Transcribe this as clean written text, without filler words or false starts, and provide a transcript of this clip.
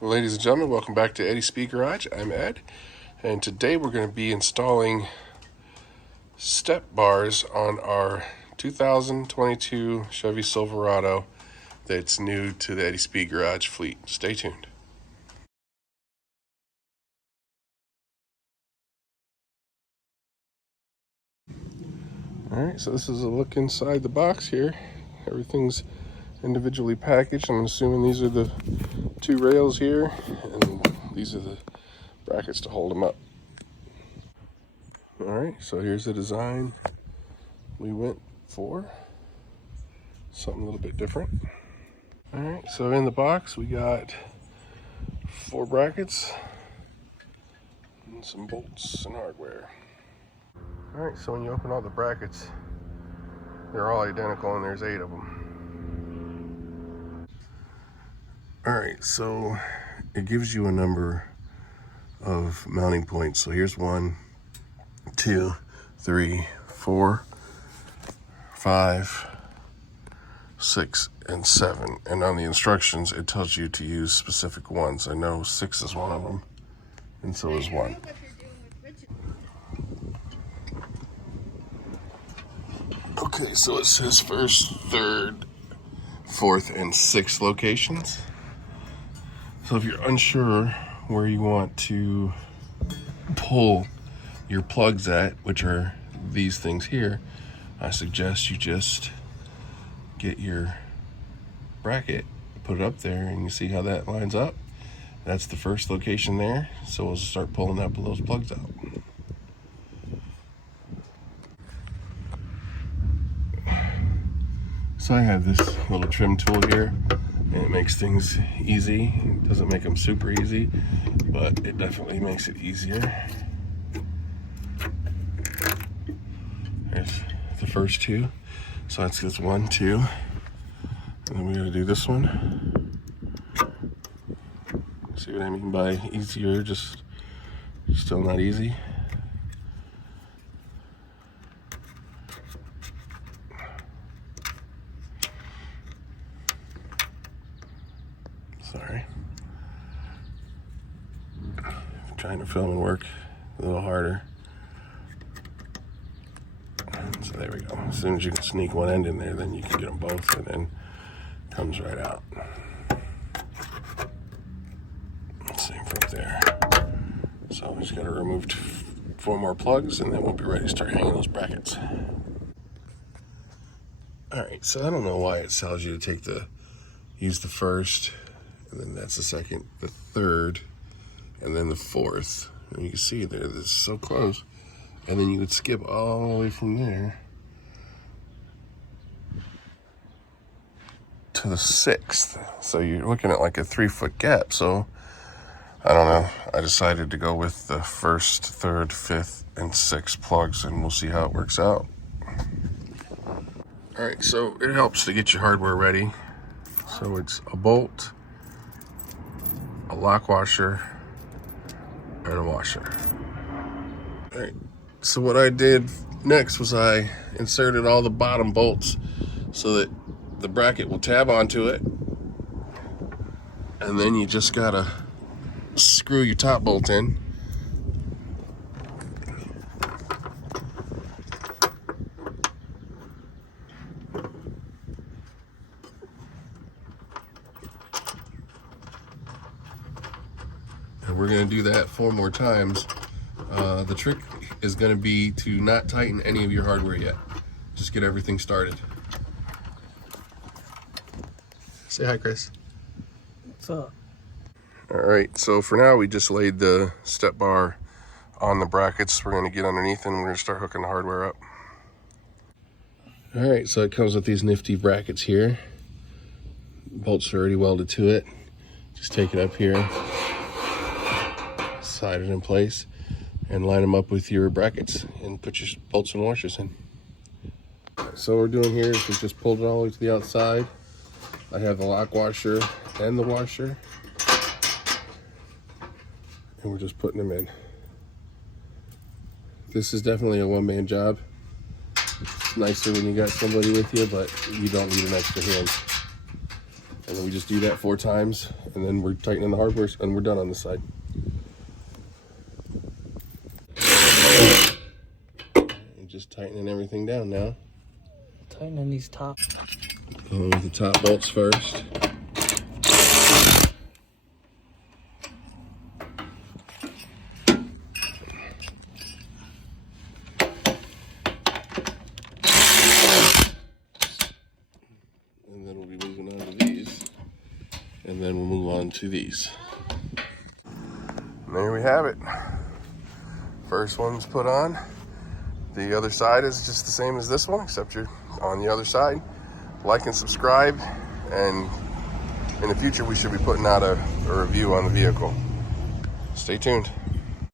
Ladies and gentlemen, welcome back to Eddie's Speed Garage. I'm Ed, and today we're going to be installing step bars on our 2022 Chevy Silverado that's new to the Eddie Speed Garage fleet. Stay tuned. Alright, so this is a look inside the box here. Everything's individually packaged. I'm assuming these are the two rails here, and these are the brackets to hold them up. Alright, so here's the design we went for. Something a little bit different. Alright, so in the box we got 4 brackets and some bolts and hardware. Alright, so when you open all the brackets, they're all identical and there's 8 of them. Alright, so it gives you a number of mounting points. So here's 1, 2, 3, 4, 5, 6, and 7. And on the instructions, it tells you to use specific ones. I know 6 is one of them, and so is 1. Okay, so it says 1st, 3rd, 4th, and 6th locations. So if you're unsure where you want to pull your plugs at, which are these things here, I suggest you just get your bracket, put it up there, and you see how that lines up. That's the first location there, so we'll start pulling up those plugs out. So I have this little trim tool here, and it makes things easy. It doesn't make them super easy, but it definitely makes it easier. There's the first 2. So that's this 1, 2, and then we gotta do this one. See what I mean by easier, just still not easy. Sorry. Trying to film and work a little harder. So there we go. As soon as you can sneak one end in there, then you can get them both, and then it comes right out. Same from there. So we just got to remove 4 more plugs, and then we'll be ready to start hanging those brackets. All right, so I don't know why it tells you to use the 1st, and then that's the 2nd, the 3rd, and then the 4th. And you can see there, this is so close. And then you would skip all the way from there to the 6th. So you're looking at like a 3-foot gap. So I don't know. I decided to go with the 1st, 3rd, 5th, and 6th plugs, and we'll see how it works out. All right, so it helps to get your hardware ready. So it's a bolt, a lock washer, and a washer. All right. So what I did next was I inserted all the bottom bolts so that the bracket will tab onto it. And then you just gotta screw your top bolt in. And we're gonna do that 4 more times. The trick is going to be to not tighten any of your hardware yet. Just get everything started. Say hi, Chris. What's up? All right, so for now we just laid the step bar on the brackets. We're going to get underneath and we're going to start hooking the hardware up. All right, so it comes with these nifty brackets here. Bolts are already welded to it. Just take it up here, slide it in place, and line them up with your brackets and put your bolts and washers in. So what we're doing here is we just pulled it all the way to the outside. I have the lock washer and the washer, and we're just putting them in. This is definitely a one-man job. It's nicer when you got somebody with you, but you don't need an extra hand. And then we just do that 4 times, and then we're tightening the hardware, and we're done on this side. And just tightening everything down now. Tightening these top. Going with the top bolts first. And then we'll be moving on to these. And then we'll move on to these. And there we have it. First one's put on. The other side is just the same as this one, except you're on the other side. Like and subscribe, and in the future we should be putting out a review on the vehicle. Stay tuned.